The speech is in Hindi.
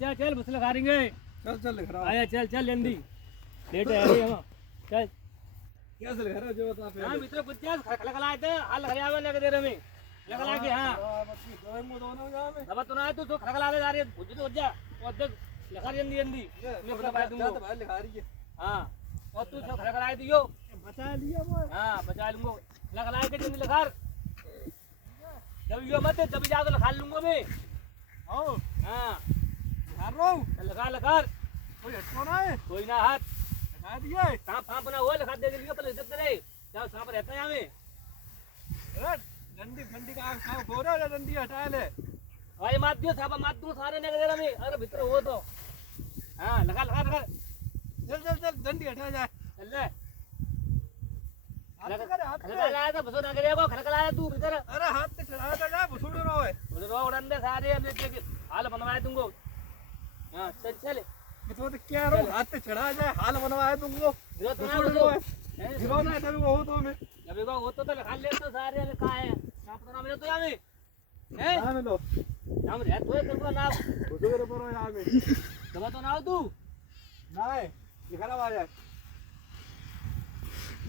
चल चल बस लगा रहेंगे। चल चल लिख रहा आया चल चल जल्दी लेट है रे हम चल क्या से लिख रहा जो बता पे हां मित्र कुछ खलखला आए थे हाल हरियावे लग दे रे में लगा के हां दवाई मो दोनों जा में अब तो ना तू तो खलखला ले जा रही है बुझ तो जा और देख लगा जल्दी जल्दी मैं बता दूंगा तो भाई लिखा रही है हां और तू तो खलखला दियो बचा लिया वो हां बचा लूंगा लगा के जल्दी लगा जब यो मत जब जा तो लगा लूंगा मैं आओ हां मार रो लगा लगा कोई हटको ना है कोई ना हाथ लगा दिया सांप सांप बना हुआ लगा दे लिए पहले इधर रे जहां सांप रहता है यहां में अरे डंडी डंडी का आग खाओ गोरा डंडी हटा ले भाई मार दियो सांप मार दूं सारे ने दे में अरे भीतर हो तो हां लगा लगा लगा चल चल चल डंडी हटा जाए चल ले हाथ कर हाथ खलखला लाया था बसो ना करे को खलखला लाया तू भीतर अरे हाथ पे चढ़ा दे जा बुसुड़ रहो है उधर रो उड़न दे सारे हम लेके हाल बनवाए तुमको हां चल चल तो क्या रो हाथ पे चढ़ा जाए हाल बनवाया तुमको गिरो तो ना बुसुड़ बोलो रहो है गिरो ना तभी वो तो में जब को हो तो लगा ले तो सारे ने कहा है सांप तो ना मिले तो यहां में हैं हां में लो हम रह तो तुमको ना बुसुड़ रहो यहां में दबा तो ना हो तू नहीं लिखा आ जाए